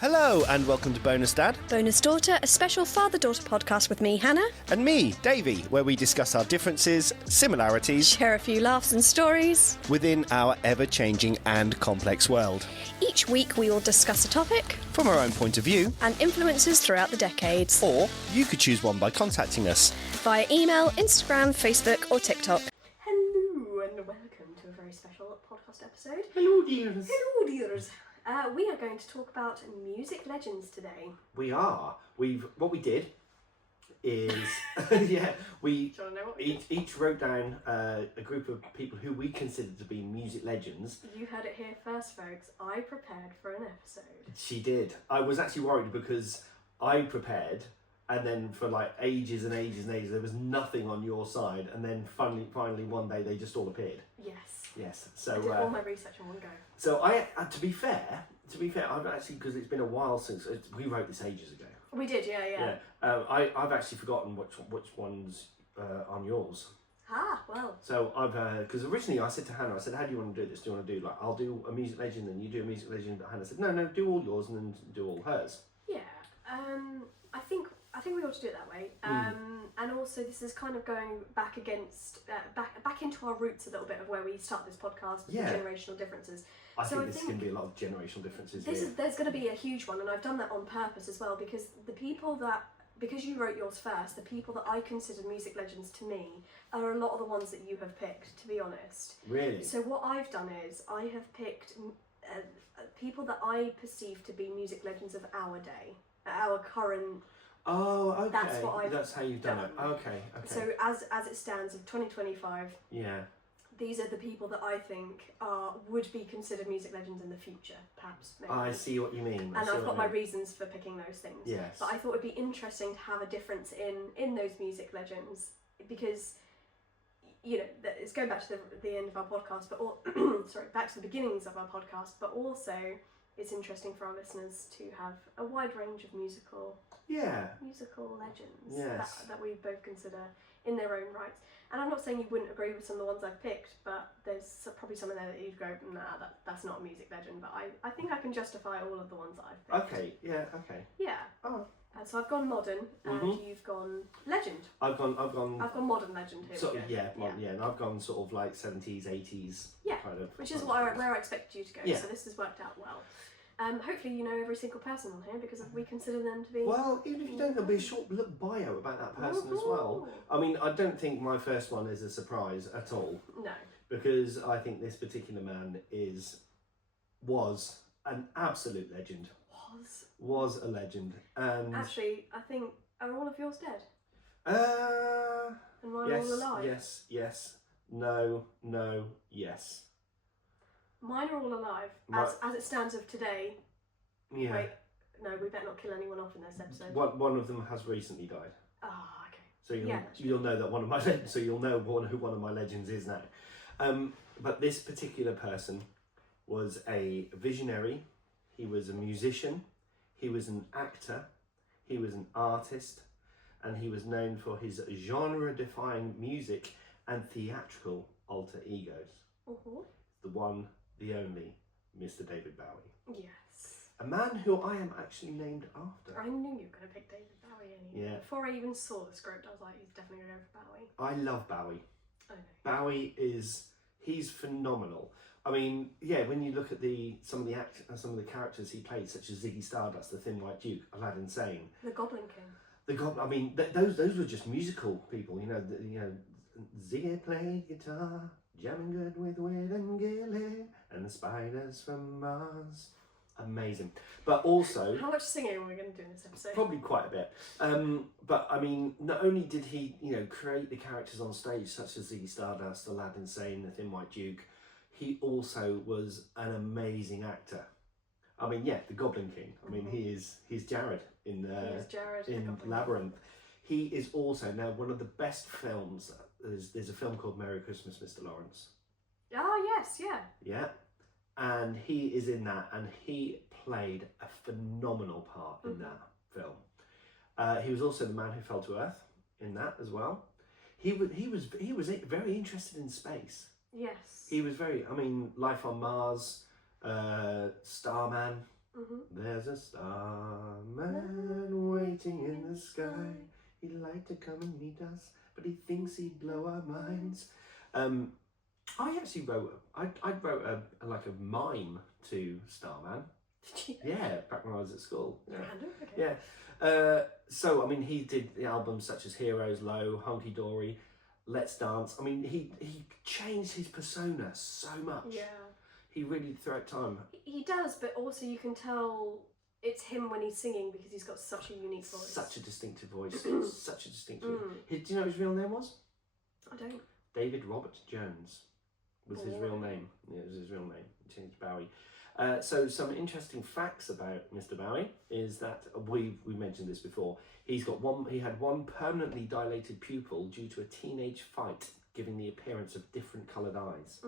Hello and welcome to Bonus Dad. Bonus Daughter, a special father-daughter podcast with me, Hannah. And me, Davey, where we discuss our differences, similarities, Share a few laughs and stories within our ever-changing and complex world. Each week we will discuss a topic From our own point of view. and influences throughout the decades. Or you could choose one by contacting us. Via email, Instagram, Facebook or TikTok. Hello and welcome to a very special podcast episode. Hello, dears. Hello, dears. We are going to talk about music legends today. We are. What we did is, we Do you want to know what we each wrote down a group of people who we considered to be music legends. You heard it here first, folks. I prepared for an episode. She did. I was actually worried because I prepared, and then for like ages and ages and ages, there was nothing on your side, and then finally one day they just all appeared. Yes. So I did all my research in one go. So I, to be fair, I've actually, because it's been a while since we wrote this ages ago. We did, yeah. I've actually forgotten which ones on yours. Ah, well. So because originally I said to Hannah, how do you want to do this? Do you want to do I'll do a music legend and you do a music legend? But Hannah said, no, do all yours and then do all hers. Yeah. I think we ought to do it that way. And also this is kind of going back against back into our roots a little bit of where we start this podcast with the generational differences. I think this is going to be a lot of generational differences. There's going to be a huge one, and I've done that on purpose as well, because because you wrote yours first, the people that I consider music legends to me are a lot of the ones that you have picked, to be honest. Really? So what I've done is I have picked people that I perceive to be music legends of our day, our current. Oh, okay. That's how you've done it. Okay. So as it stands of 2025. Yeah. These are the people that I think would be considered music legends in the future, perhaps. Maybe. I see what you mean. And I've got my reasons for picking those things. Yes. But I thought it'd be interesting to have a difference in those music legends, because, you know, it's going back to the end of our podcast, but back to the beginnings of our podcast, but also it's interesting for our listeners to have a wide range of musical legends that we both consider in their own rights. And I'm not saying you wouldn't agree with some of the ones I've picked, but there's probably some in there that you'd go, nah, that's not a music legend. But I think I can justify all of the ones that I've picked. Okay, yeah, okay. Yeah. Oh. So I've gone modern, and you've gone legend. I've gone modern legend here. And I've gone sort of like 70s, 80s. Yeah, kind of, which is where I expected you to go. Yeah. So this has worked out well. Hopefully you know every single person on here, because we consider them to be... Well, even if you don't, there'll be a short little bio about that person as well. I mean, I don't think my first one is a surprise at all. No. Because I think this particular man was an absolute legend. Was a legend. And actually, I think, are all of yours dead? And mine yes, all alive? Yes. No, yes. Mine are all alive, as it stands of today. Yeah. Wait, no, we better not kill anyone off in this episode. One of them has recently died. Ah, okay. So you'll know that one of my so you'll know who one of my legends is now. But this particular person was a visionary. He was a musician. He was an actor. He was an artist, and he was known for his genre-defying music and theatrical alter egos. The one, the only, Mr. David Bowie. Yes. A man who I am actually named after. I knew you were going to pick David Bowie anyway. Yeah. Before I even saw the script, I was like, he's definitely going to go for Bowie. I love Bowie. I know. Bowie he's phenomenal. I mean, yeah, when you look at some of the characters he played, such as Ziggy Stardust, the Thin White Duke, Aladdin Sane, the Goblin King. I mean, those were just musical people. You know, Ziggy played guitar, jamming good with Wade and Gilly, and the spiders from Mars. Amazing. But also... How much singing are we going to do in this episode? Probably quite a bit. But, I mean, not only did he, create the characters on stage, such as Ziggy Stardust, Aladdin Sane, the Thin White Duke, he also was an amazing actor. I mean, yeah, the Goblin King. I mean, he's Jared in Labyrinth. He is also now one of the best films. There's a film called Merry Christmas, Mr. Lawrence. Oh, yes, yeah. Yeah. And he is in that, and he played a phenomenal part in that film. He was also the man who fell to earth in that as well. He was very interested in space. Yes. He was Life on Mars, Starman. There's a starman waiting in the sky. He'd like to come and meet us, but he thinks he'd blow our minds. I actually wrote a mime to Starman. Did you? Yeah, back when I was at school. Yeah. Random? Okay. Yeah. So I mean, he did the albums such as Heroes, Low, Hunky Dory, Let's Dance. I mean, he changed his persona so much. Yeah. He really throughout time. He does, but also you can tell it's him when he's singing because he's got such a unique voice. Such a distinctive voice. Such a distinctive. Do you know what his real name was? I don't. David Robert Jones was his real name. Yeah, it was his real name. He changed Bowie. So some interesting facts about Mr. Bowie is that we mentioned this before. He had one permanently dilated pupil due to a teenage fight, giving the appearance of different coloured eyes.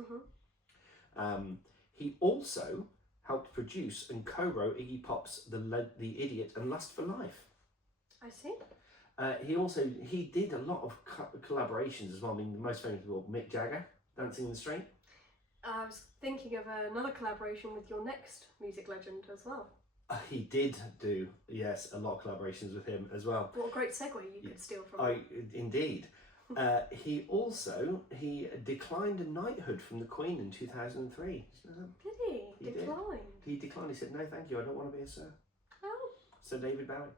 He also helped produce and co-wrote Iggy Pop's The Idiot and Lust for Life. I see. He did a lot of collaborations as well. I mean, the most famous of all, Mick Jagger, Dancing in the Street. I was thinking of another collaboration with your next music legend as well. He did do, yes, a lot of collaborations with him as well. What a great segue you could steal from. Indeed. He declined a knighthood from the Queen in 2003. Did he? Declined? He declined. He said, "No, thank you. I don't want to be a Sir." Oh. Sir David Bowie.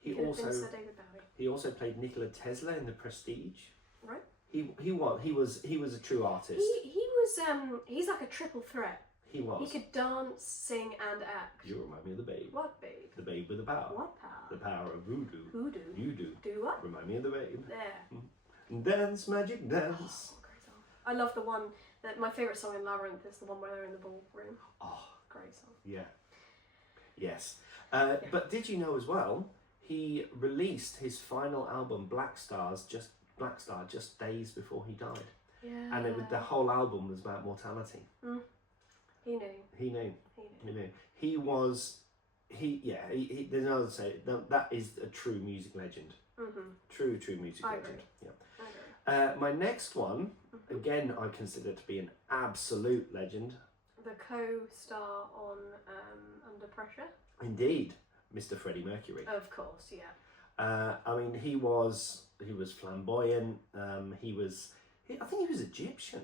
He Sir also David Bowie. He also played Nikola Tesla in The Prestige. Right. He was a true artist. He's like a triple threat. He was. He could dance, sing, and act. You remind me of the Babe. What babe? The Babe with the power. What power? The power of voodoo. Voodoo. You do. Do what? Remind me of the Babe. There. Dance, magic, dance. Oh, great song. I love the one that my favourite song in Labyrinth is the one where they're in the ballroom. Oh, great song. Yeah. Yes. But did you know as well? He released his final album, Black Star, just days before he died. Yeah. And the whole album was about mortality. He knew. He knew. He was. There's another to say that is a true music legend. True music legend. Agree. Yeah. I agree. My next one, again, I consider to be an absolute legend. The co-star on Under Pressure. Indeed, Mr. Freddie Mercury. Of course, yeah. I mean, he was flamboyant. I think he was Egyptian.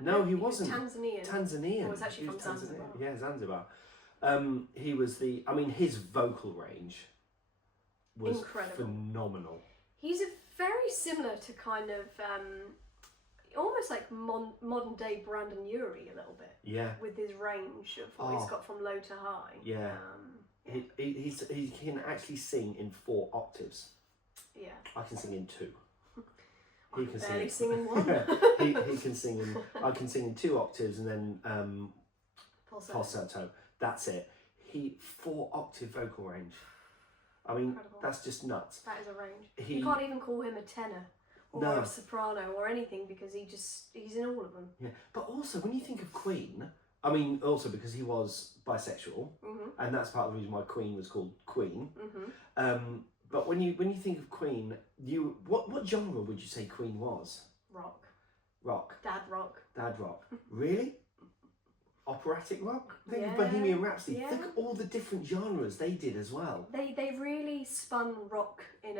No, he wasn't. Tanzanian. He was actually from Zanzibar. Yeah, Zanzibar. He was his vocal range was incredible. Phenomenal. He's very similar to kind of almost like modern day Brandon Urie a little bit. Yeah. With his range of what he's got from low to high. Yeah. He can actually sing in 4 octaves. Yeah. I can sing in 2. He can barely sing in 1. he can sing in. I can sing in 2 octaves and then falsetto. That's it. 4 octave vocal range. I mean, incredible. That's just nuts. That is a range. You can't even call him a tenor or a soprano or anything because he's in all of them. Yeah, but also when you think of Queen, I mean, also because he was bisexual, and that's part of the reason why Queen was called Queen. But when you think of Queen, what genre would you say Queen was? Rock. Dad rock. Really? Operatic rock? Think of Bohemian Rhapsody. Yeah. Think of all the different genres they did as well. They really spun rock in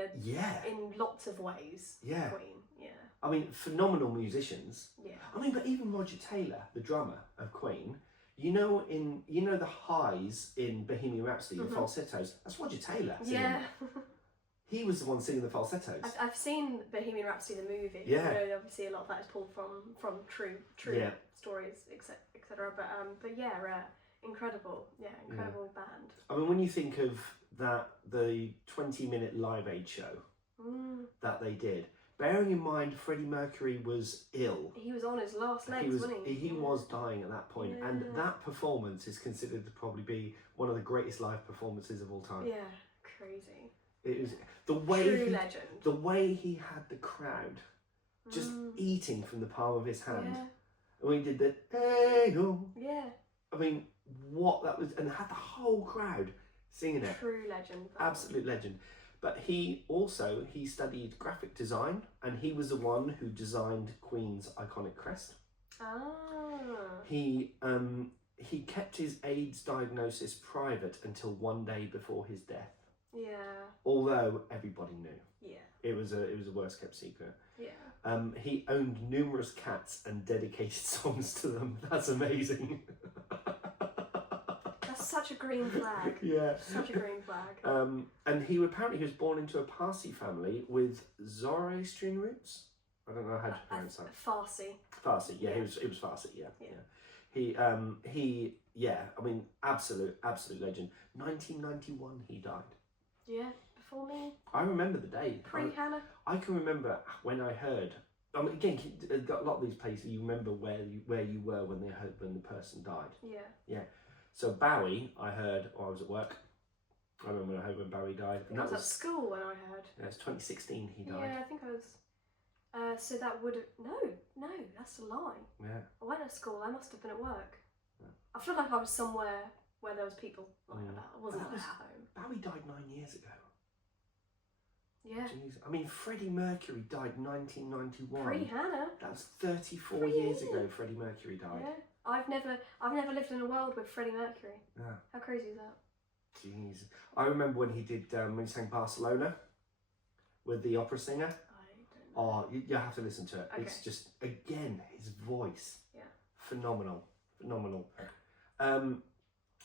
lots of ways. Yeah. Queen. Yeah. I mean, phenomenal musicians. Yeah. I mean, but even Roger Taylor, the drummer of Queen, the highs in Bohemian Rhapsody, the falsettos. That's Roger Taylor. Yeah. He was the one singing the falsettos. I've seen Bohemian Rhapsody the movie. Yeah. Obviously a lot of that is pulled from true stories, etc. But yeah, incredible. Yeah, incredible band. I mean, when you think of the 20-minute Live Aid show that they did, bearing in mind Freddie Mercury was ill. He was on his last legs, wasn't he? He was dying at that point, and that performance is considered to probably be one of the greatest live performances of all time. Yeah, crazy. It was the way legend. The way he had the crowd just eating from the palm of his hand. Yeah. And when he did the hey ho. Yeah. I mean, what that was, and had the whole crowd singing it. True legend. Absolute legend. But he studied graphic design, and he was the one who designed Queen's iconic crest. Ah. He he kept his AIDS diagnosis private until one day before his death. Yeah. Although everybody knew. Yeah. It was a worst kept secret. Yeah. He owned numerous cats and dedicated songs to them. That's amazing. That's such a green flag. Yeah. Such a green flag. And he was born into a Parsi family with Zoroastrian roots. I don't know how to pronounce that. Farsi. Farsi, yeah, Yeah. It was Farsi, yeah. He, I mean, absolute legend. 1991 he died. Yeah, before me. I remember the day. Pre-Hannah. I can remember when I heard. I mean, again, a lot of these places you remember where you were when the person died. Yeah. Yeah. So Bowie, I heard, or I was at work. I remember when I heard when Bowie died. And I was at school when I heard. Yeah, it's 2016 he died. Yeah, I think I was. So that would have... No, that's a lie. Yeah. I went to school, I must have been at work. Yeah. I feel like I was somewhere where there was people like that. I wasn't at home. Bowie died 9 years ago. Yeah. Jeez. I mean, Freddie Mercury died 1991. Pre-Hannah. That was 34 years ago Freddie Mercury died. Yeah. I've never lived in a world with Freddie Mercury. Yeah. How crazy is that? Jeez. I remember when he did, when he sang Barcelona with the opera singer. I don't know. Oh, you have to listen to it. Okay. It's just, again, his voice. Yeah. Phenomenal.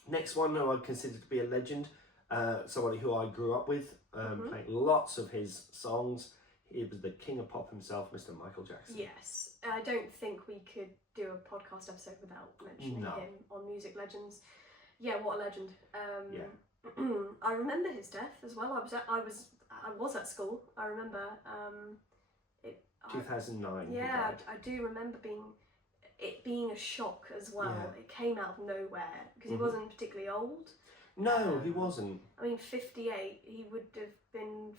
Next one who I'd consider to be a legend, somebody who I grew up with, playing lots of his songs. He was the king of pop himself, Mr. Michael Jackson. Yes. I don't think we could do a podcast episode without mentioning him on Music Legends. Yeah, what a legend. I remember his death as well. I was at school. I remember 2009. Yeah, I do remember it being a shock as well. Yeah. It came out of nowhere because he wasn't particularly old. No, he wasn't. I mean, 58. He would have been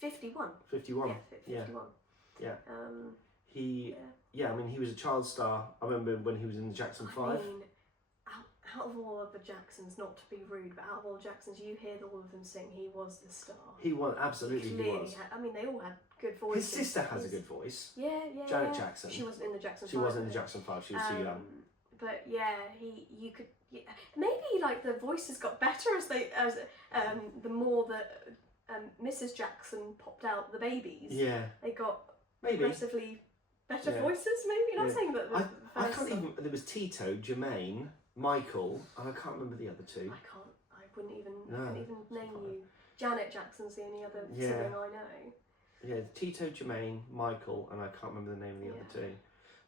51. 51. Yeah, 51. Yeah. Yeah. I mean, he was a child star. I remember when he was in the Jackson 5. I mean, out of all of the Jacksons, not to be rude, but out of all the Jacksons, you hear all of them sing, he was the star. He was, absolutely he was. I mean, they all had good voices. His sister has a good voice. Yeah. Janet Jackson. She wasn't in the Jackson 5. She wasn't in the Jackson 5, she was too young. But yeah, you could... Yeah, maybe like the voices got better the more that Mrs. Jackson popped out the babies. Yeah. They got maybe progressively better voices, maybe? Not saying that I can't even... There was Tito, Jermaine, Michael, and I can't remember the other two. I couldn't even name you. Janet Jackson's the only other sibling I know. Yeah, Tito, Jermaine, Michael, and I can't remember the name of the other two.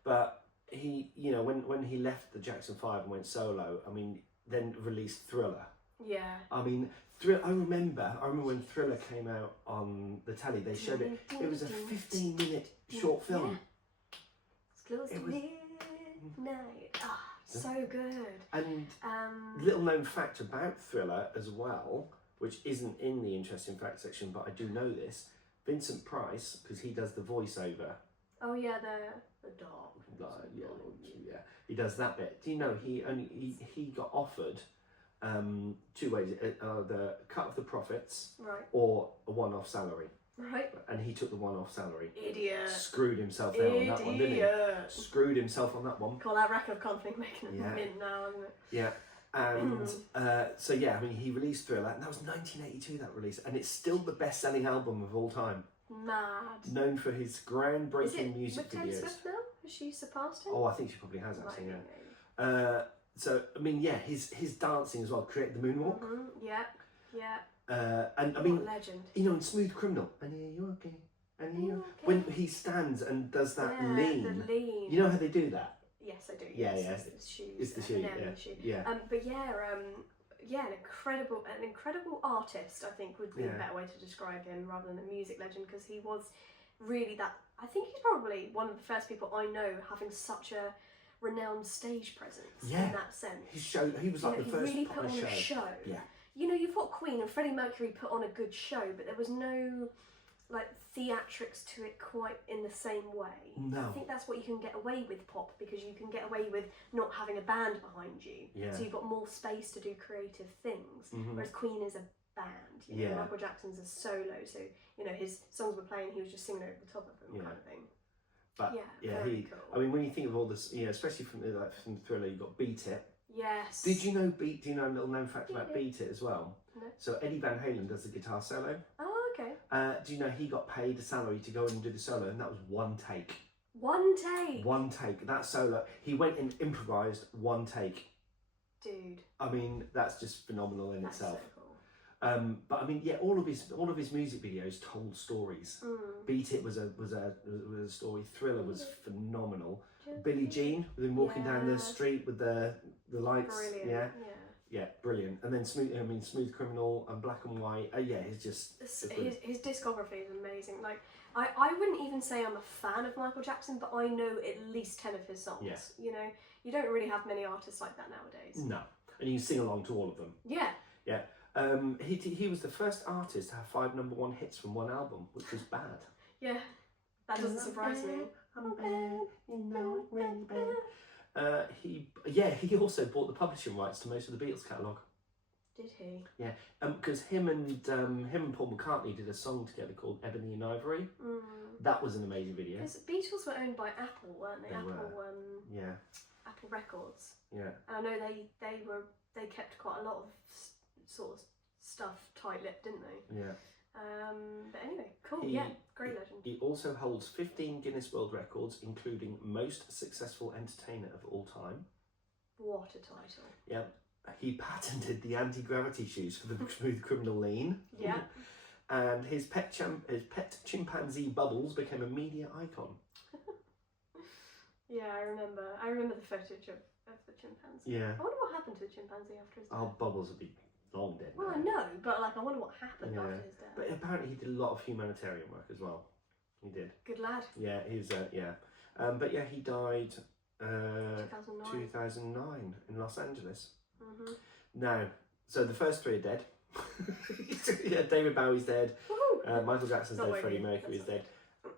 But he, when he left the Jackson 5 and went solo, I mean, then released Thriller. Yeah. I mean, I remember when Thriller came out on the telly, they showed it. It was a 15-minute short film. It was midnight. So good. And little known fact about Thriller as well, which isn't in the interesting fact section, but I do know this. Vincent Price, because he does the voiceover. Oh yeah, the dog. Yeah, he does that bit. Do you know he got offered 2 ways: the cut of the profits, right, or a one-off salary. Right. And he took the one-off salary. Idiot. Screwed himself there on that one, didn't he? Screwed himself on that one. Call that record of conflict making a mint now, isn't it? Yeah. And I mean, he released Thriller, and that was 1982, that release, and it's still the best-selling album of all time. Mad. Known for his groundbreaking music videos. Is it with Taylor Swift now? Has she surpassed him? Oh, I think she probably has, actually, yeah. So, I mean, yeah, his dancing as well, created the moonwalk. Yeah. And I mean, legend. In Smooth Criminal, and are you okay? And are you okay? When he stands and does that lean. The lean. You know how they do that? Yes, I do. Yeah. It's the shoes. It's the shoe. Yeah. But an incredible artist, I think, would be a better way to describe him rather than a music legend, because he was really that. I think he's probably one of the first people I know having such a renowned stage presence in that sense. He was like the first really put on a show. Yeah. You've got Queen and Freddie Mercury put on a good show, but there was no theatrics to it quite in the same way. No. I think that's what you can get away with pop, because you can get away with not having a band behind you. Yeah. So you've got more space to do creative things. Mm-hmm. Whereas Queen is a band. Michael Jackson's a solo, so his songs were playing, he was just singing over the top of them, kind of thing. But very cool. I mean, when you think of all this, especially from Thriller, you've got Beat It. Yes. Do you know a little known fact about Beat It as well? No. So Eddie Van Halen does the guitar solo. Oh, okay. Do you know he got paid a salary to go in and do the solo, and that was one take. One take? One take. That solo, he went and improvised one take. Dude. I mean, that's just phenomenal in itself. So cool. But I mean, all of his music videos told stories. Beat It was a story. Thriller was phenomenal. Billie Jean, with him walking down the street with the lights. Brilliant. Yeah, brilliant. And then Smooth Criminal and Black and White. He's just his discography is amazing. Like I wouldn't even say I'm a fan of Michael Jackson, but I know at least 10 of his songs. Yeah. You don't really have many artists like that nowadays. No, and you can sing along to all of them. Yeah. Yeah. He was the first artist to have 5 #1 hits from one album, which was bad. Yeah, that doesn't surprise me. I'm bad, really bad. He also bought the publishing rights to most of the Beatles catalogue. Did he? Yeah, because him and Paul McCartney did a song together called Ebony and Ivory. That was an amazing video. Because Beatles were owned by Apple, weren't they? Yeah. Apple Records. Yeah. And I know they kept quite a lot of sort of stuff tight-lipped, didn't they? Yeah. But anyway, cool. Great legend. He also holds 15 Guinness World Records, including most successful entertainer of all time. What a title. Yeah. He patented the anti-gravity shoes for the Smooth Criminal Lean. Yeah. And his pet chimpanzee Bubbles became a media icon. Yeah, I remember the footage of the chimpanzee. Yeah. I wonder what happened to the chimpanzee after his death. Oh, Bubbles would be long dead now. Well, I know, but I wonder what happened after his death. But apparently he did a lot of humanitarian work as well. He did. Good lad. Yeah, he was, but yeah, he died 2009 in Los Angeles. Now, so the first 3 are dead. David Bowie's dead. Michael Jackson's dead. Freddie Mercury is dead.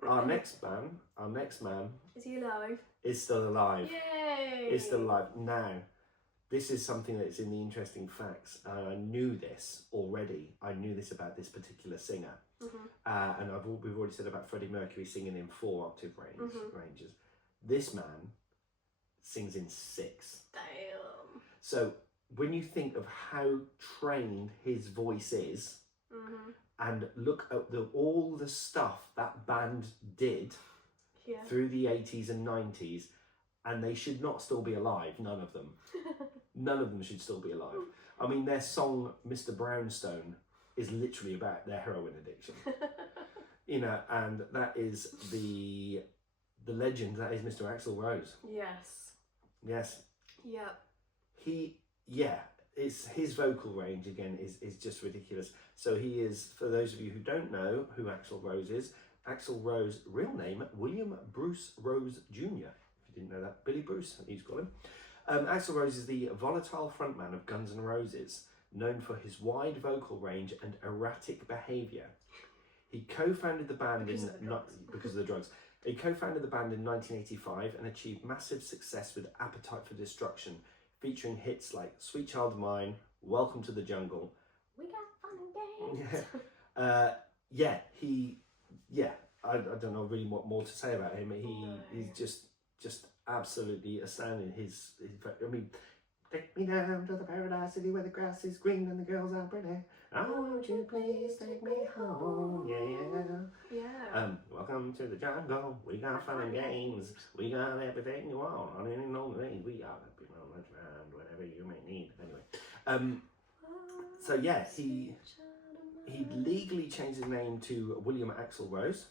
Our next man. Is he alive? Is still alive. Yay! Is still alive. Now, this is something that's in the interesting facts. I knew this already. I knew this about this particular singer. And we've already said about Freddie Mercury singing in 4 octave ranges. This man sings in 6. Damn. So when you think of how trained his voice is, and look at all the stuff that band did through the 80s and 90s, and they should not still be alive, none of them. None of them should still be alive. I mean, their song, Mr. Brownstone, is literally about their heroin addiction. And that is the legend, that is Mr. Axl Rose. Yes. Yes. Yeah. It's his vocal range again is just ridiculous. So he is, for those of you who don't know who Axl Rose is, Axl Rose, real name, William Bruce Rose Jr. If you didn't know that, Billy Bruce, I used to call him. Axl Rose is the volatile frontman of Guns N' Roses, known for his wide vocal range and erratic behaviour. He co-founded the band because of the drugs. He co-founded the band in 1985 and achieved massive success with Appetite for Destruction, featuring hits like Sweet Child of Mine, Welcome to the Jungle. We got fun and games. I don't know really what more to say about him. He's just absolutely astounding. I mean, take me down to the paradise city where the grass is green and the girls are pretty. Oh, won't you please take me home? Yeah. Welcome to the jungle. We got fun and games. We got everything you want. I mean, all the things we got. Around whatever you may need. Anyway. So yeah, he legally changed his name to William Axl Rose.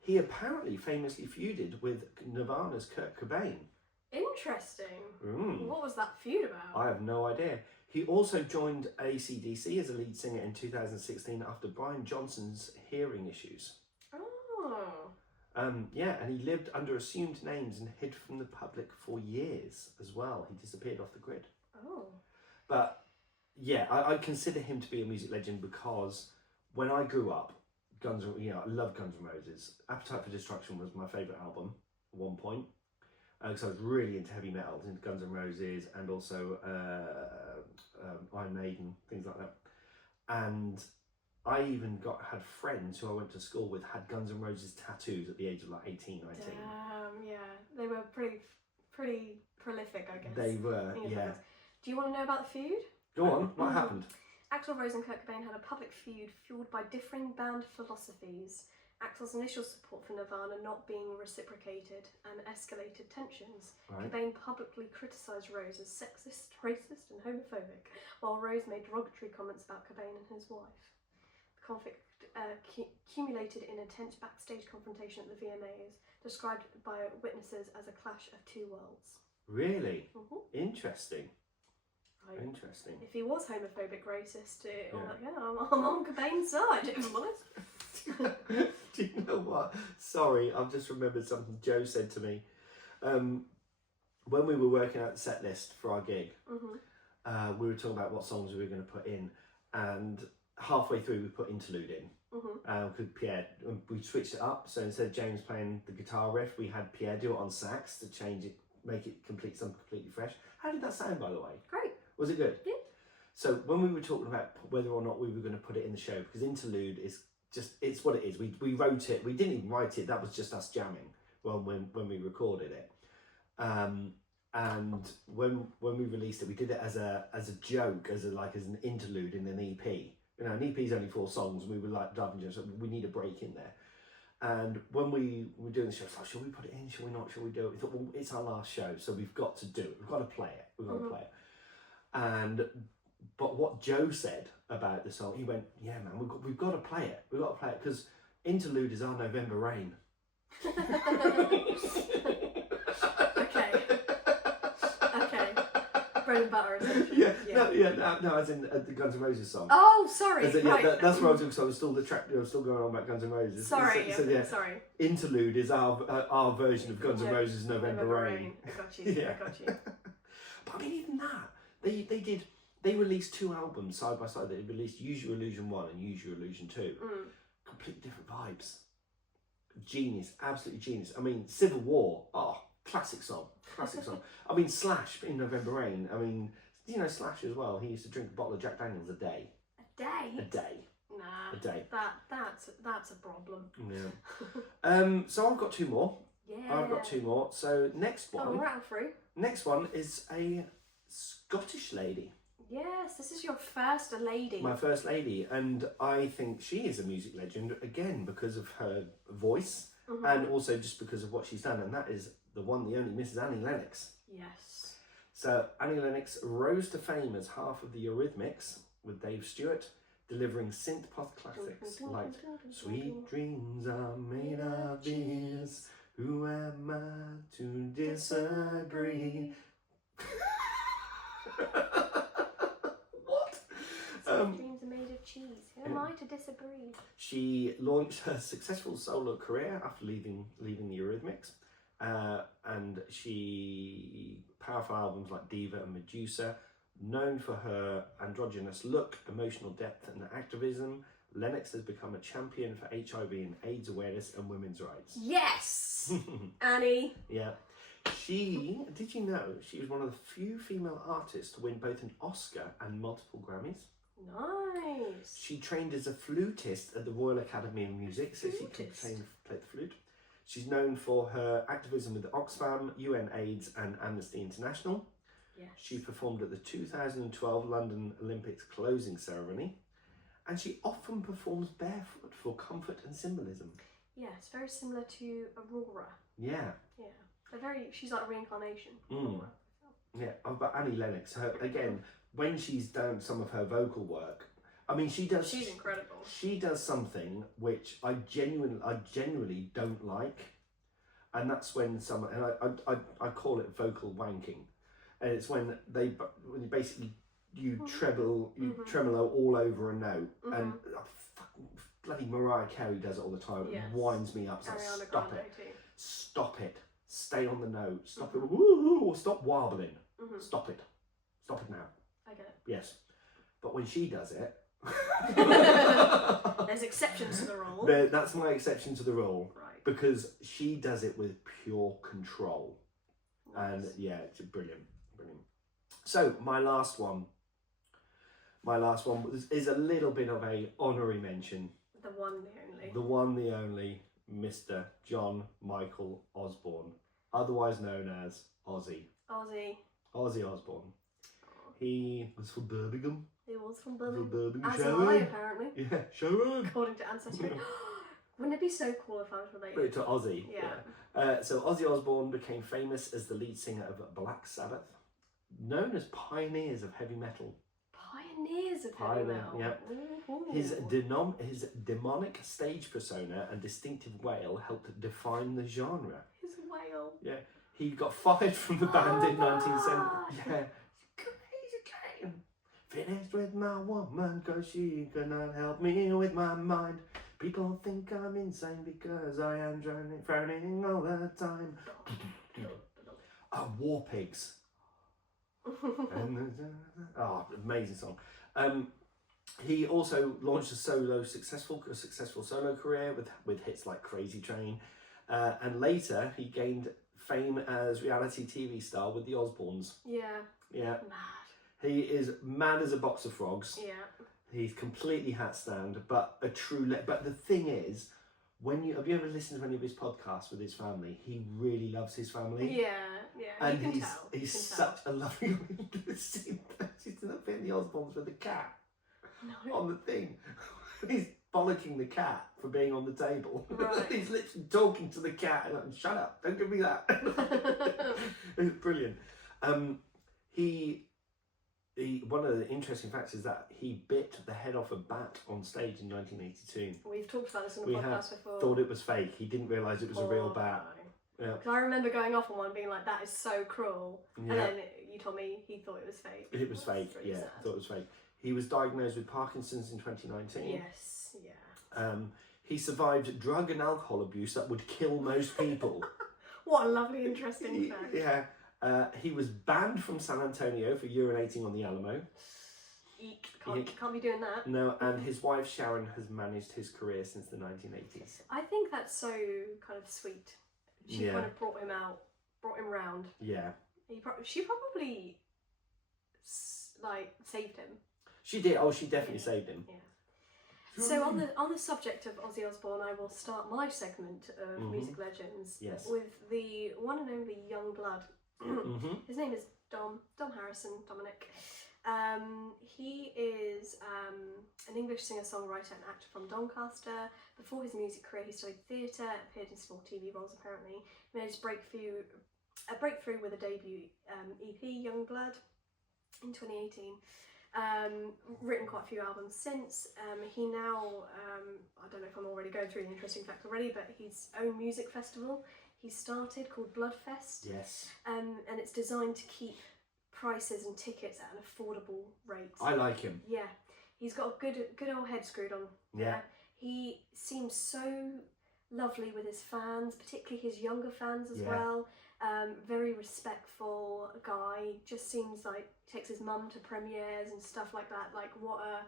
He apparently famously feuded with Nirvana's Kurt Cobain. Interesting. What was that feud about? I have no idea. He also joined AC/DC as a lead singer in 2016 after Brian Johnson's hearing issues. Oh. And he lived under assumed names and hid from the public for years as well. He disappeared off the grid. Oh. But yeah, I consider him to be a music legend because when I grew up, I love Guns N' Roses. Appetite for Destruction was my favourite album at one point. Because I was really into heavy metal, into Guns N' Roses, and also Iron Maiden, things like that. And I even had friends who I went to school with had Guns N' Roses tattoos at the age of like 18, 19. Damn, yeah. They were pretty prolific, I guess. They were, yeah. Do you want to know about the feud? Go on, what happened? Axl Rose and Kurt Cobain had a public feud fueled by differing band philosophies, Axl's initial support for Nirvana not being reciprocated, and escalated tensions. Right. Cobain publicly criticised Rose as sexist, racist and homophobic, while Rose made derogatory comments about Cobain and his wife. The conflict accumulated in a tense backstage confrontation at the VMAs, described by witnesses as a clash of two worlds. Really? Mm-hmm. Interesting. Right. Interesting. If he was homophobic, racist, I'm on Cobain's side, if I'm honest. Do you know what? Sorry, I've just remembered something Joe said to me. When we were working out the set list for our gig, we were talking about what songs we were going to put in, and halfway through we put Interlude in. Because Pierre, we switched it up, so instead of James playing the guitar riff, we had Pierre do it on sax to change it, make it something completely fresh. How did that sound, by the way? Great. Was it good? Yeah. So when we were talking about whether or not we were going to put it in the show, because Interlude is just, it's what it is. We wrote it, we didn't even write it, that was just us jamming when we recorded it. And when we released it, we did it as a joke, as an interlude in an EP. You know, an EP is only 4 songs, and we were like, we need a break in there. And when we were doing the show, it's like, should we put it in? Should we not? Should we do it? We thought, well, it's our last show, so we've got to do it. We've got to play it. We've got to play it. But what Joe said about the song, he went, yeah, man, we've got to play it. We've got to play it because Interlude is our November Rain. Okay. Bread and butter, essentially. No, as in the Guns N' Roses song. Oh, sorry. Right. That's what I was doing. So I was still going on about Guns N' Roses. Sorry. Sorry. Interlude is our version of Guns N' Roses' November Rain. I got you. Yeah. I got you. But I mean, even that, they released 2 albums side by side. They released Use Your Illusion 1 and Use Your Illusion 2. Completely different vibes. Genius, absolutely genius. I mean, Civil War, classic song. I mean, Slash in November Rain. I mean, you know Slash as well. He used to drink a bottle of Jack Daniels a day. A day? A day. Nah. A day. That's a problem. Yeah. So I've got 2 more. Yeah. I've got 2 more. So next one. Oh, rattle through. Next one is a Scottish lady. Yes, this is your first lady. My first lady, and I think she is a music legend again because of her voice and also just because of what she's done, and that is the one, the only Mrs. Annie Lennox. Yes. So Annie Lennox rose to fame as half of the Eurythmics with Dave Stewart, delivering synth-pop classics like "Sweet Dreams Are Made of This." Who am I to disagree? What? Dreams are made of cheese. Who am I to disagree? She launched her successful solo career after leaving the Eurythmics, and she powerful albums like Diva and Medusa. Known for her androgynous look, emotional depth, and activism, Lennox has become a champion for HIV and AIDS awareness and women's rights. Yes, Annie. Yeah. Did you know she was one of the few female artists to win both an Oscar and multiple Grammys? Nice. She trained as a flutist at the Royal Academy of Music, so she could play the flute. She's known for her activism with Oxfam, UN AIDS and Amnesty International. Yes. She performed at the 2012 London Olympics closing ceremony, and she often performs barefoot for comfort and symbolism. Yes, very similar to Aurora. Yeah. Yeah. She's like a reincarnation. Yeah, but Annie Lennox, again, when she's done some of her vocal work, I mean, she's incredible. She does something which I genuinely don't like, and that's when I call it vocal wanking, and it's when you tremolo all over a note, and bloody Mariah Carey does it all the time. It winds me up. So stop it. Stay on the note. Stop it. Woo-hoo, stop warbling. Stop it now. I get it. Yes, but when she does it, there's exceptions to the rule. That's my exception to the rule, right? Because she does it with pure control, Nice. and yeah, it's brilliant. So my last one my last one is a little bit of a honorary mention. The one, the only. The one, the only, Mr. John Michael Osbourne, otherwise known as Ozzy. Ozzy Osbourne. He was from Birmingham. He was from Birmingham. As Sherwood. am I, apparently. Yeah, Sherwood. According to Ancestry. Wouldn't it be so cool if I was related? To Ozzy. Yeah. So Ozzy Osbourne became famous as the lead singer of Black Sabbath, known as pioneers of heavy metal. Pioneers of heavy metal. Yeah. Ooh. His demonic stage persona and distinctive wail helped define the genre. His wail. Yeah. He got fired from the band in 1970. Yeah. Crazy. Finished with my woman cause she could not help me with my mind. People think I'm insane because I am frowning all the time. War Pigs. Amazing song. He also launched a successful solo career with hits like Crazy Train, and later he gained fame as reality TV star with the Osbournes. Yeah. Yeah. Mad. He is mad as a box of frogs. Yeah. He's completely hat stand, but a true. But the thing is, have you ever listened to any of his podcasts with his family? He really loves his family. Yeah. And you can he's tell. he's such a lovely. She's in the film The Osbournes with the cat on the thing. He's bollocking the cat for being on the table. Right. He's literally talking to the cat and like, shut up! Don't give me that. It's brilliant. He one of the interesting facts is that he bit the head off a bat on stage in 1982. We've talked about this on the podcast before. Thought it was fake. He didn't realise it was a real bat. No. Yeah. Because I remember going off on one being like, that is so cruel. Yeah. And then you told me he thought it was fake. It was fake, really yeah. sad. Thought it was fake. He was diagnosed with Parkinson's in 2019. Yes, yeah. He survived drug and alcohol abuse that would kill most people. What a lovely, interesting fact. Yeah. He was banned from San Antonio for urinating on the Alamo. Eek. Can't be doing that. No, and his wife Sharon has managed his career since the 1980s. I think that's so kind of sweet. She kind of brought him round. Yeah. She probably saved him. She did. Oh, she definitely saved him. Yeah. So on the subject of Ozzy Osbourne, I will start my segment of music legends with the one and only Yungblud. His name is Dom Dominic. He is an English singer-songwriter and actor from Doncaster. Before his music career, he studied theatre, appeared in small TV roles apparently. He made his breakthrough with a debut EP, Yungblud, in 2018. Written quite a few albums since. He now, I don't know if I'm already going through the interesting facts already, but his own music festival he started called Bloodfest. Yes. And it's designed to keep prices and tickets at an affordable rate. I like him. Yeah. He's got a good old head screwed on. Yeah. He seems so lovely with his fans, particularly his younger fans as well. Very respectful guy. Just seems like takes his mum to premieres and stuff like that. Like what a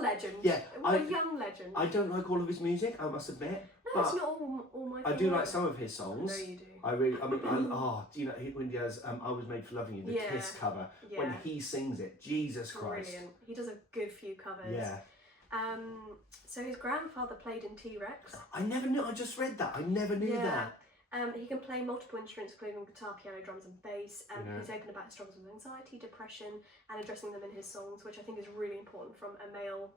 legend. Yeah, what a young legend. I don't like all of his music, I must admit. No, it's not all my I do like some of his songs. No, you do. Do you know when he does I Was Made for Loving You, the Kiss cover, when he sings it, Jesus Christ. Brilliant. He does a good few covers. Yeah. So his grandfather played in T-Rex. I never knew, I just read that, I never knew that. He can play multiple instruments, including guitar, piano, drums and bass. He's open about his struggles with anxiety, depression, and addressing them in his songs, which I think is really important from a male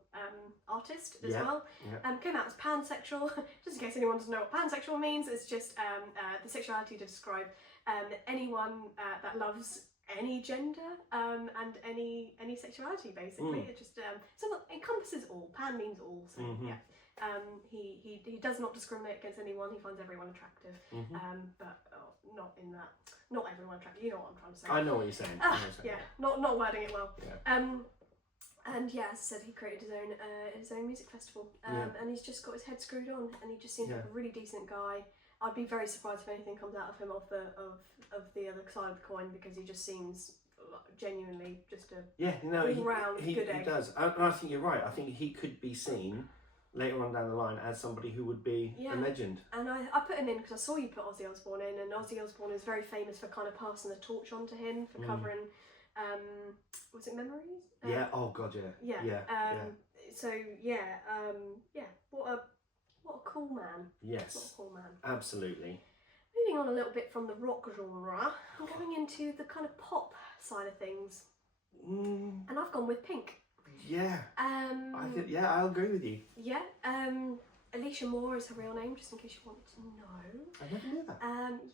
artist as well. Yeah. Came out as pansexual, just in case anyone doesn't know what pansexual means. It's just the sexuality to describe anyone that loves any gender and any sexuality, basically. It just so it encompasses all. Pan means all, so yeah. He does not discriminate against anyone. He finds everyone attractive, but not everyone attractive. You know what I'm trying to say. I know what you're saying. Yeah, not wording it well. Yeah. And yeah, as I said, he created his own music festival, and he's just got his head screwed on, and he just seems like a really decent guy. I'd be very surprised if anything comes out of him of the other side of the coin, because he just seems genuinely just a all-round good egg. He does. I think you're right. I think he could be seen later on down the line as somebody who would be a legend. And I put him in because I saw you put Ozzy Osbourne in, and Ozzy Osbourne is very famous for kind of passing the torch on to him, for covering Was it Memories? Yeah. Oh God, yeah. So yeah, what a cool man. Yes. What a cool man. Absolutely. Moving on a little bit from the rock genre, I'm going into the kind of pop side of things, and I've gone with Pink. Yeah. I'll agree with you. Yeah. Alicia Moore is her real name, just in case you want to know. I never knew that.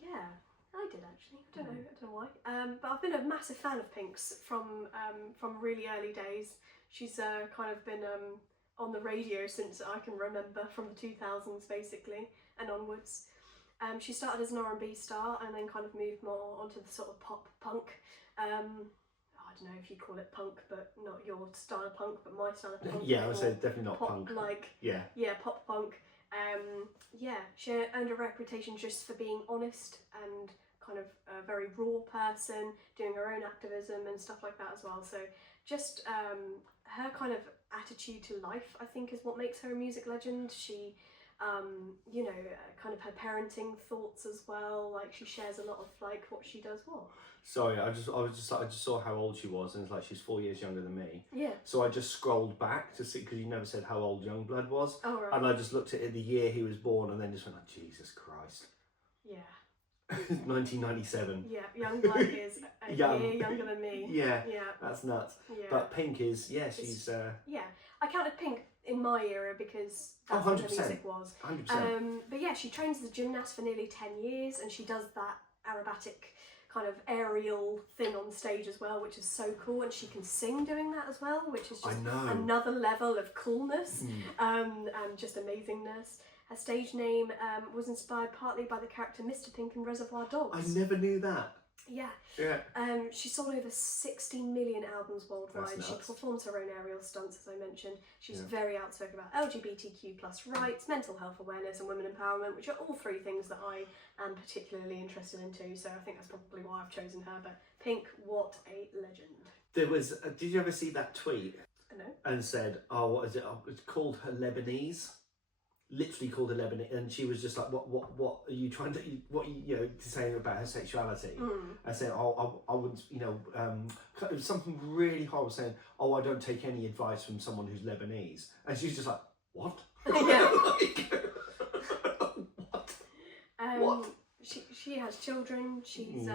Yeah, I did actually. I don't know why. But I've been a massive fan of Pink's from really early days. She's kind of been on the radio since I can remember, from the 2000s basically and onwards. She started as an R&B star and then kind of moved more onto the sort of pop punk. I don't know if you call it punk, but not your style of punk, but my style of punk. Yeah, I would say definitely not pop, punk. Yeah, pop punk. She earned a reputation just for being honest and kind of a very raw person, doing her own activism and stuff like that as well. So just her kind of attitude to life, I think, is what makes her a music legend. She kind of her parenting thoughts as well. Like, she shares a lot of like what she does. What? Sorry, I just saw how old she was, and it's like she's 4 years younger than me. Yeah. So I just scrolled back to see, because you never said how old Yungblud was. Oh, right. And I just looked at it, the year he was born, and then just went, oh, Jesus Christ. Yeah. 1997. Yeah, Yungblud is a year younger than me. Yeah. Yeah. That's nuts. Yeah. But Pink is, she's... Yeah. I counted Pink in my era because that's what her music was. 100%. But yeah, she trains as a gymnast for nearly 10 years, and she does that aerobatic kind of aerial thing on stage as well, which is so cool. And she can sing doing that as well, which is just another level of coolness and just amazingness. Her stage name was inspired partly by the character Mr. Pink in Reservoir Dogs. I never knew that. Yeah. Yeah. She sold over 60 million albums worldwide. She performs her own aerial stunts, as I mentioned. She's very outspoken about LGBTQ plus rights, mental health awareness, and women empowerment, which are all three things that I am particularly interested in too. So I think that's probably why I've chosen her. But Pink, what a legend. There was. Did you ever see that tweet? No. And said, "Oh, what is it? Oh, it's called her Lebanese." Literally called her Lebanese, and she was just like, "What are you trying to? What saying about her sexuality?" I said, "Oh, I wouldn't, it was something really horrible, saying, oh, I don't take any advice from someone who's Lebanese," and she's just like, "What?" Yeah. What? She has children. She's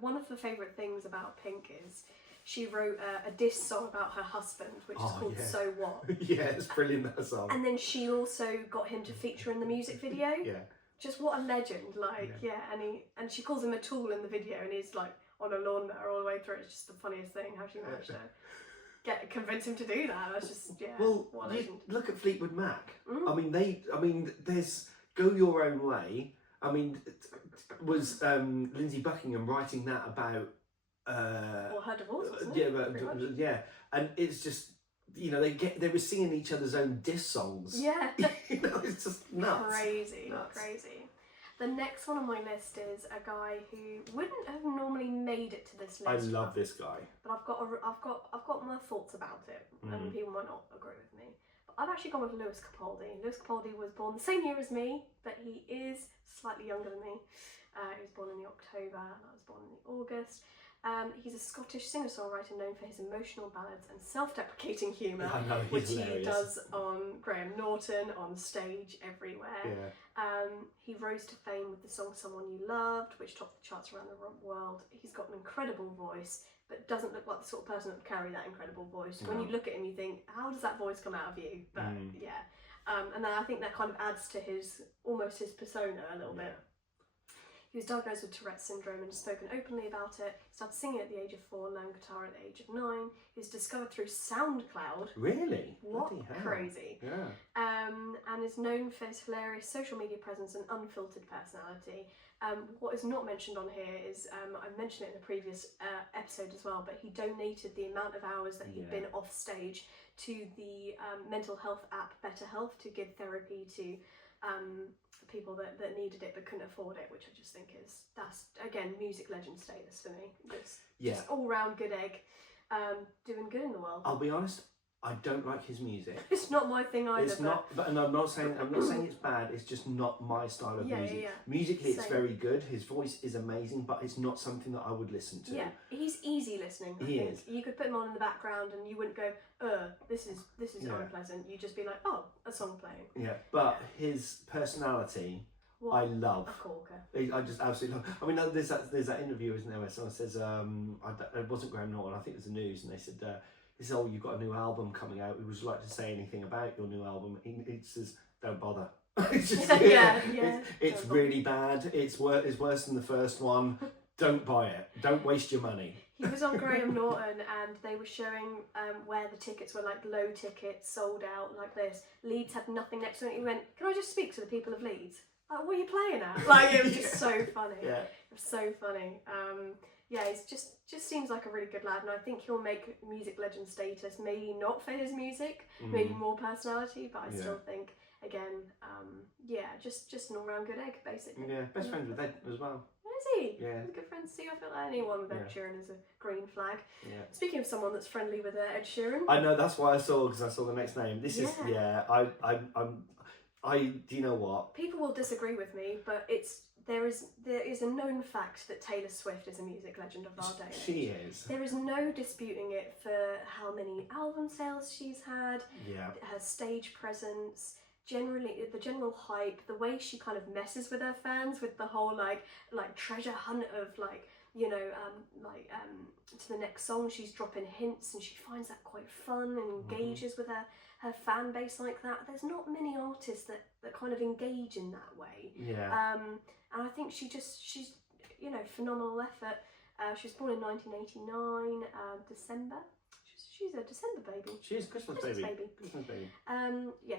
one of the favourite things about Pink is she wrote a diss song about her husband, which is called So What? Yeah, it's brilliant, that song. And then she also got him to feature in the music video. Yeah. Just what a legend, and she calls him a tool in the video, and he's like on a lawnmower all the way through. It's just the funniest thing how she managed to convince him to do that. That's just, what a legend. Look at Fleetwood Mac. There's Go Your Own Way. Was Lindsay Buckingham writing that about or her divorce, wasn't it? Yeah, and it's just, they were singing each other's own diss songs. Yeah. It's just nuts. Crazy. The next one on my list is a guy who wouldn't have normally made it to this list. I love this guy, but I've got my thoughts about it, and people might not agree with me. But I've actually gone with Lewis Capaldi. Lewis Capaldi was born the same year as me, but he is slightly younger than me. He was born in the October, and I was born in the August. He's a Scottish singer-songwriter known for his emotional ballads and self-deprecating humour, which he does on Graham Norton, on stage, everywhere. Yeah. He rose to fame with the song Someone You Loved, which topped the charts around the world. He's got an incredible voice, but doesn't look like the sort of person that would carry that incredible voice. No. When you look at him, you think, how does that voice come out of you? But and then I think that kind of adds to his persona a little bit. He was diagnosed with Tourette's syndrome and has spoken openly about it. He started singing at the age of 4, learned guitar at the age of 9. He was discovered through SoundCloud. Really? What? Crazy. Yeah. And is known for his hilarious social media presence and unfiltered personality. What is not mentioned on here is, I mentioned it in a previous episode as well, but he donated the amount of hours that he'd been off stage to the mental health app BetterHealth to give therapy to people that needed it but couldn't afford it, which I just think that's again music legend status for me. It's just all round good egg, doing good in the world. I'll be honest, I don't like his music. It's not my thing either. It's not, and I'm not saying it's bad. It's just not my style of music. Yeah. Musically, it's Same. very good. His voice is amazing, but it's not something that I would listen to. Yeah, he's easy listening. I think. Is. You could put him on in the background, and you wouldn't go, this is unpleasant." You'd just be like, "Oh, a song playing." Yeah, but his personality, What I love. a corker. I just absolutely love. I mean, there's that interview, isn't there, where someone says, it wasn't Graham Norton, I think it was the news, and they said, he said, "Oh, you've got a new album coming out. Would you like to say anything about your new album?" He says, "Don't bother." It's just, it's really bad. It's worse than the first one. Don't buy it. Don't waste your money. He was on Graham Norton, and they were showing where the tickets were, like low tickets, sold out, like this. Leeds had nothing next to it. He went, "Can I just speak to the people of Leeds? Like, what are you playing at?" Like, it was just so funny. Yeah. It was so funny. Yeah, he's just seems like a really good lad, and I think he'll make music legend status. Maybe not for his music, maybe more personality, but I still think, again, just an all-round good egg, basically. Yeah, best friends with Ed as well. Is he? Yeah. He's good friends too. I feel like anyone with Ed Sheeran is a green flag. Yeah. Speaking of someone that's friendly with Ed Sheeran, I know, that's why I saw, because I saw the next name. This is, do you know what? people will disagree with me, but there is a known fact that Taylor Swift is a music legend of our day. She is. There is no disputing it for how many album sales she's had, her stage presence, the general hype, the way she kind of messes with her fans with the whole like treasure hunt of to the next song she's dropping hints, and she finds that quite fun and engages with her fan base like that. There's not many artists that kind of engage in that way. Yeah. And I think she's phenomenal effort. She was born in 1989, December. She's a December baby. She is Christmas baby. Christmas baby.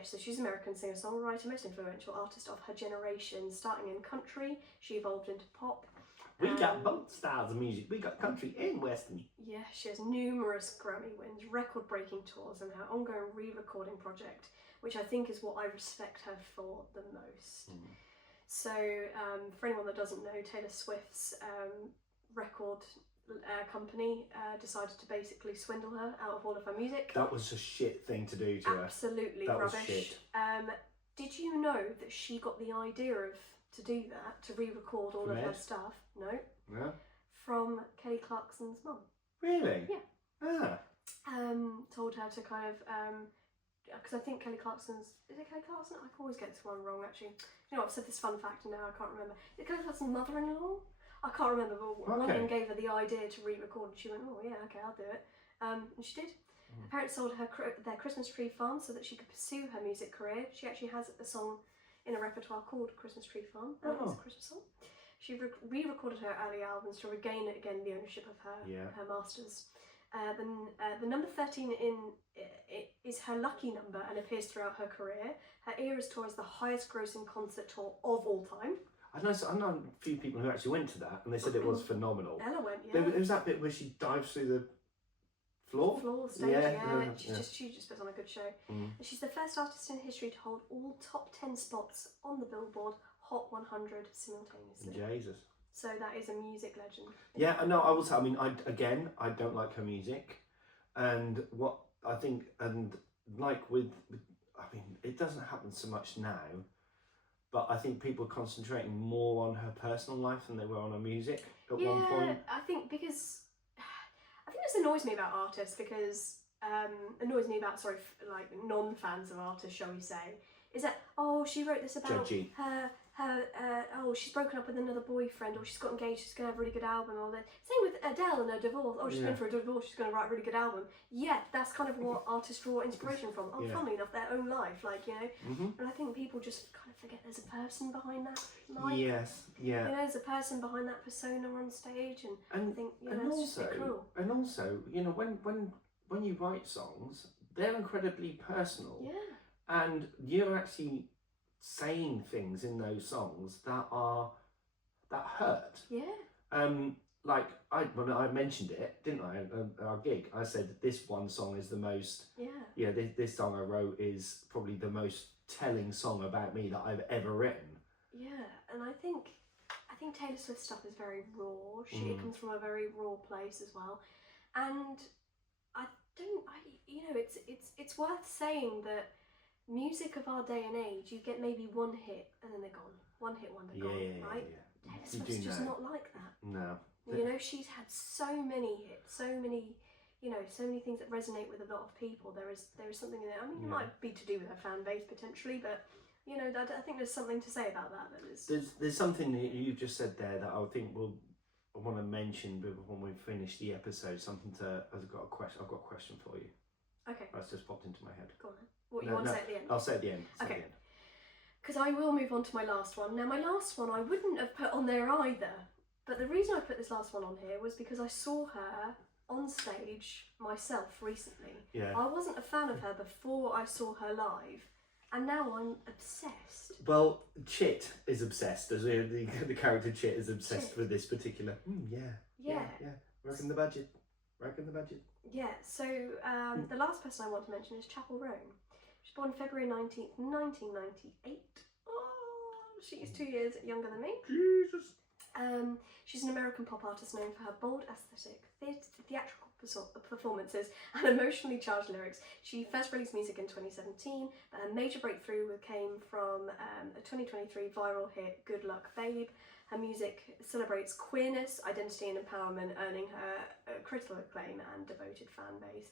So she's an American singer-songwriter, most influential artist of her generation. Starting in country, she evolved into pop. We got both styles of music. We got country and western. Yeah, she has numerous Grammy wins, record-breaking tours, and her ongoing re-recording project, which I think is what I respect her for the most. So, for anyone that doesn't know, Taylor Swift's record company decided to basically swindle her out of all of her music. That was a shit thing to do to her. Absolutely rubbish. Was shit. Did you know that she got the idea to do that, to re-record all of her stuff? No. No. From Kelly Clarkson's mum. Really? Yeah. Told her to kind of, because I think Kelly Clarkson's, is it Kelly Clarkson? I always get this one wrong actually. You know, I've said this fun fact and now I can't remember. Is it Kelly Clarkson's mother-in-law? I can't remember, but one of them gave her the idea to re-record and she went, "Oh yeah, okay, I'll do it." And she did. Her parents sold her their Christmas tree farm so that she could pursue her music career. She actually has a song in her repertoire called Christmas Tree Farm. It's a Christmas song. She re-recorded her early albums to regain again the ownership of her masters. The number 13 is her lucky number and appears throughout her career. Her Eras tour is the highest grossing concert tour of all time. I know a few people who actually went to that and they said it was phenomenal. Ella went, yeah. There was that bit where she dives through the floor? Stage, She just puts on a good show. And she's the first artist in history to hold all top 10 spots on the Billboard Hot 100 simultaneously. Jesus. So that is a music legend. Yeah, no, I will say, I mean, I don't like her music. And what I think, and like I mean, it doesn't happen so much now, but I think people are concentrating more on her personal life than they were on her music at one point. I think this annoys me about artists because, annoys me about, like non-fans of artists, shall we say, is that, she wrote this about Judgy. She's broken up with another boyfriend, or she's got engaged, she's going to have a really good album, or the same with Adele and her divorce, she's been for a divorce, she's going to write a really good album. Yeah, that's kind of what artists draw inspiration from. Funnily enough, their own life, and I think people just kind of forget there's a person behind that life. Yes, yeah. There's a person behind that persona on stage, and I think, it's just a bit cruel. And also, when you write songs, they're incredibly personal. Yeah. And you're actually saying things in those songs that hurt. Yeah. Like when I mentioned it, didn't I? At our gig, I said this one song is the most. Yeah. Yeah. This song I wrote is probably the most telling song about me that I've ever written. Yeah, and I think Taylor Swift stuff is very raw. It comes from a very raw place as well, and it's worth saying that music of our day and age, you get maybe one hit and then they're gone. One hit, wonder gone, right? Yeah. Taylor Swift's just not like that. No. You know, she's had so many hits, so many things that resonate with a lot of people. There is something in it. I mean, it might be to do with her fan base potentially, but you know, I think there's something to say about that. There's something that you've just said there that I think I want to mention when we finish the episode. I've got a question for you. Okay. That's just popped into my head. Go on. What you want to say at the end? I'll say at the end. Okay. Because I will move on to my last one. Now, my last one I wouldn't have put on there either. But the reason I put this last one on here was because I saw her on stage myself recently. Yeah. I wasn't a fan of her before I saw her live, and now I'm obsessed. Well, Chit is obsessed. As the character Chit is obsessed with this particular. Yeah. Reckon the budget. Yeah. So the last person I want to mention is Chapel Roan. She's born February 19th, 1998. Oh, she is 2 years younger than me. Jesus. She's an American pop artist known for her bold aesthetic, theatrical performances and emotionally charged lyrics. She first released music in 2017, but her major breakthrough came from a 2023 viral hit, Good Luck Babe. Her music celebrates queerness, identity and empowerment, earning her critical acclaim and devoted fan base.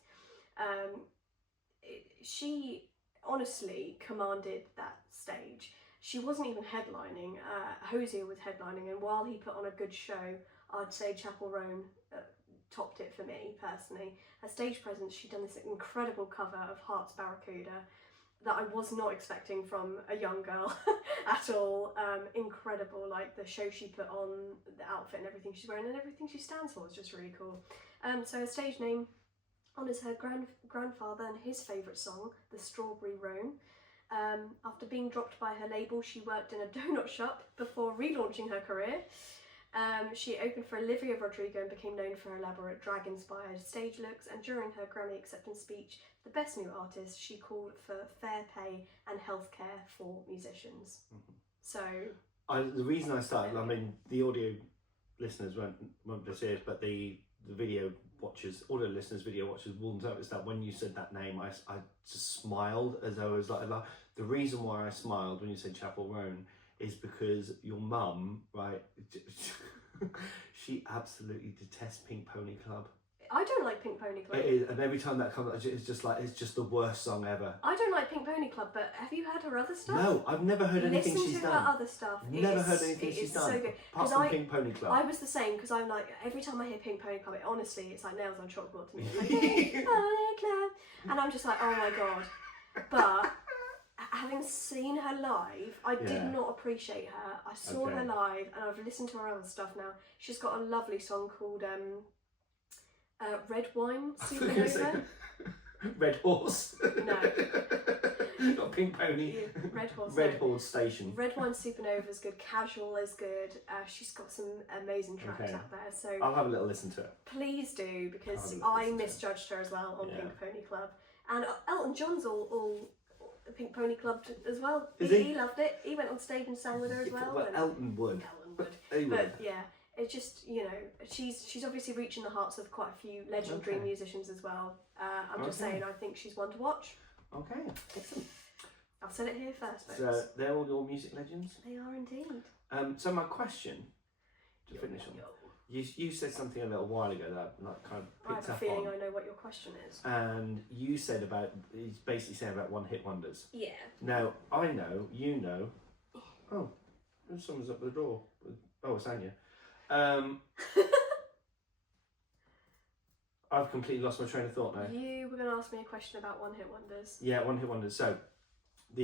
She honestly commanded that stage. She wasn't even headlining, Hosier was headlining, and while he put on a good show, I'd say Chapel Roan topped it for me personally. Her stage presence, she'd done this incredible cover of Heart's Barracuda that I was not expecting from a young girl at all. Incredible, like the show she put on, the outfit and everything she's wearing and everything she stands for is just really cool. So her stage name honours her grandfather and his favourite song, The Strawberry Roan. After being dropped by her label, she worked in a donut shop before relaunching her career. She opened for Olivia Rodrigo and became known for her elaborate drag-inspired stage looks, and during her Grammy acceptance speech, the Best New Artist, she called for fair pay and healthcare for musicians. So... the reason I started, I mean, the audio listeners won't just hear it, but the video watchers, audio listeners, video watchers will notice that when you said that name, I just smiled as though I was like, the reason why I smiled when you said Chapel Roan is because your mum, right, she absolutely detests Pink Pony Club. I don't like Pink Pony Club. It is, and every time that comes, it's just the worst song ever. I don't like Pink Pony Club, but have you heard her other stuff? No, I've never heard anything she's done. Listen to her other stuff. Never heard anything she's done. So good. Apart from Pink Pony Club. I was the same, because I'm like, every time I hear Pink Pony Club, honestly, it's like nails on chalkboard to me. It's like, Pink Pony Club. And I'm just like, oh my god. But having seen her live, I did not appreciate her. I saw her live, and I've listened to her other stuff now. She's got a lovely song called Red Wine Supernova. Red Horse. No. Not Pink Pony. Red Horse. Red Horse Station. Red Wine Supernova is good. Casual is good. She's got some amazing tracks out there. So I'll have a little listen to it. Please do, because I misjudged her as well on Pink Pony Club. And Elton John's all Pink Pony Club as well. He loved it. He went on stage and sang with her as well. Well, Elton would. But yeah, it's just, you know, she's obviously reaching the hearts of quite a few legendary musicians as well. I'm just saying, I think she's one to watch. Okay, excellent. I've said it here first, folks. So they're all your music legends? They are indeed. So my question, to finish on, you said something a little while ago that I kind of picked up on. I have a feeling I know what your question is. And you said he's basically saying about one-hit wonders. Yeah. Now, I know, you know, oh, someone's up the door. Oh, it's Anya. I've completely lost my train of thought now. You were going to ask me a question about one-hit wonders. Yeah, one-hit wonders. So, do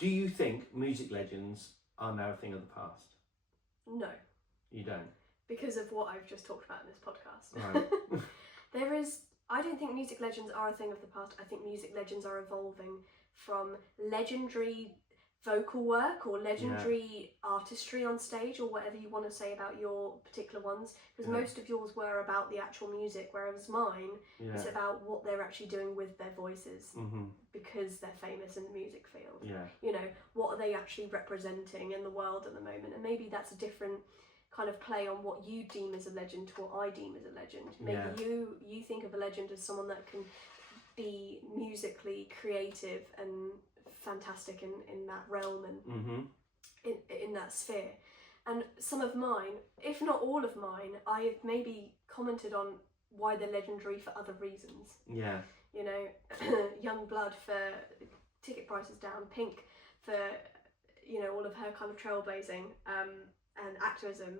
you think music legends are now a thing of the past? No. You don't? Because of what I've just talked about in this podcast. Right. I don't think music legends are a thing of the past. I think music legends are evolving from legendary vocal work or legendary artistry on stage, or whatever you want to say about your particular ones, because most of yours were about the actual music, whereas mine is about what they're actually doing with their voices, because they're famous in the music field. You know, what are they actually representing in the world at the moment? And maybe that's a different kind of play on what you deem as a legend to what I deem as a legend. Maybe you think of a legend as someone that can be musically creative and fantastic in that realm and in that sphere. And some of mine, if not all of mine, I've maybe commented on why they're legendary for other reasons. Yeah. You know, Yungblud for ticket prices down, Pink for, you know, all of her kind of trailblazing and activism,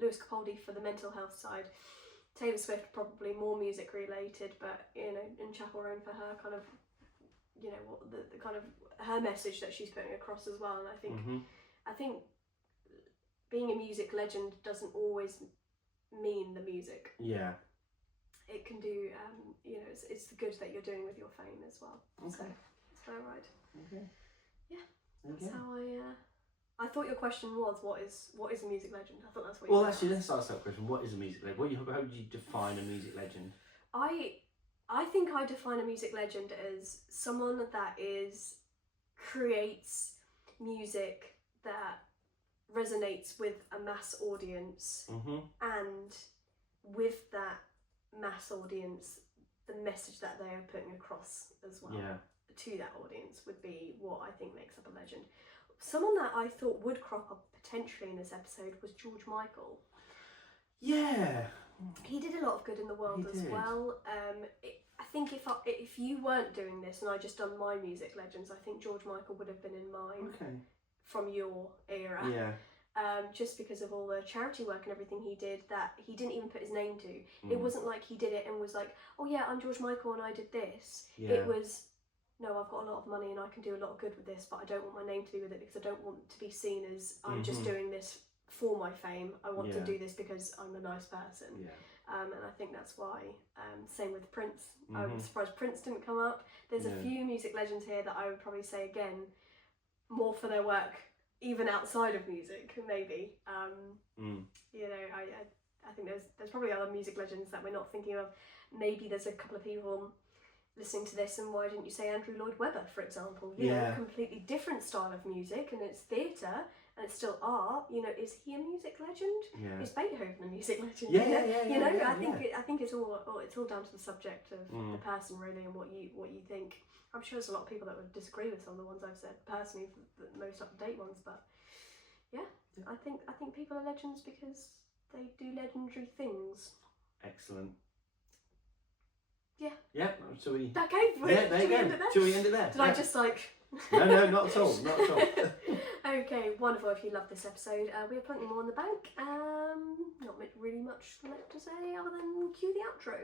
Lewis Capaldi for the mental health side, Taylor Swift probably more music related, but, you know, in Chapel Roan for her kind of, you know, what the kind of her message that she's putting across as well. And I think being a music legend doesn't always mean the music. Yeah. It can do, you know, it's the good that you're doing with your fame as well. Okay. So it's very right. Okay. Yeah. That's Okay. how I thought your question was, what is a music legend? I thought that's what. Well, actually, let's ask that question. What is a music legend? How would you define a music legend? I think I define a music legend as someone that creates music that resonates with a mass audience, and with that mass audience, the message that they are putting across as well to that audience would be what I think makes up a legend. Someone that I thought would crop up potentially in this episode was George Michael. Yeah. He did a lot of good in the world as well. I think if you weren't doing this and I just done my music legends, I think George Michael would have been in mine from your era. Yeah. Just because of all the charity work and everything he did that he didn't even put his name to. It wasn't like he did it and was like, oh yeah, I'm George Michael and I did this. Yeah. It was, no, I've got a lot of money and I can do a lot of good with this, but I don't want my name to be with it because I don't want to be seen as I'm just doing this for my fame. I want to do this because I'm a nice person. Yeah. And I think that's why, same with Prince. I'm surprised Prince didn't come up. There's a few music legends here that I would probably say again, more for their work, even outside of music, maybe. You know, I think there's probably other music legends that we're not thinking of. Maybe there's a couple of people listening to this, and why didn't you say Andrew Lloyd Webber, for example? You know, completely different style of music, and it's theatre, and it's still art. You know, is he a music legend? Yeah. Is Beethoven a music legend? I think it's all down to the subject of the person really, and what you think. I'm sure there's a lot of people that would disagree with some of the ones I've said personally, the most up to date ones, but I think people are legends because they do legendary things. Excellent. Yeah. Yeah. So we. That gave me. Yeah, there you go. Shall we end it there? Did I just like? No, not at all. Not at all. Okay, wonderful. If you love this episode, we have plenty more in the bank. Not really much left to say other than cue the outro.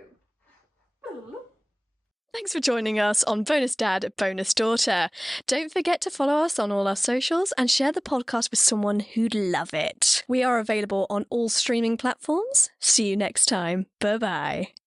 Thanks for joining us on Bonus Dad, Bonus Daughter. Don't forget to follow us on all our socials and share the podcast with someone who'd love it. We are available on all streaming platforms. See you next time. Bye-bye.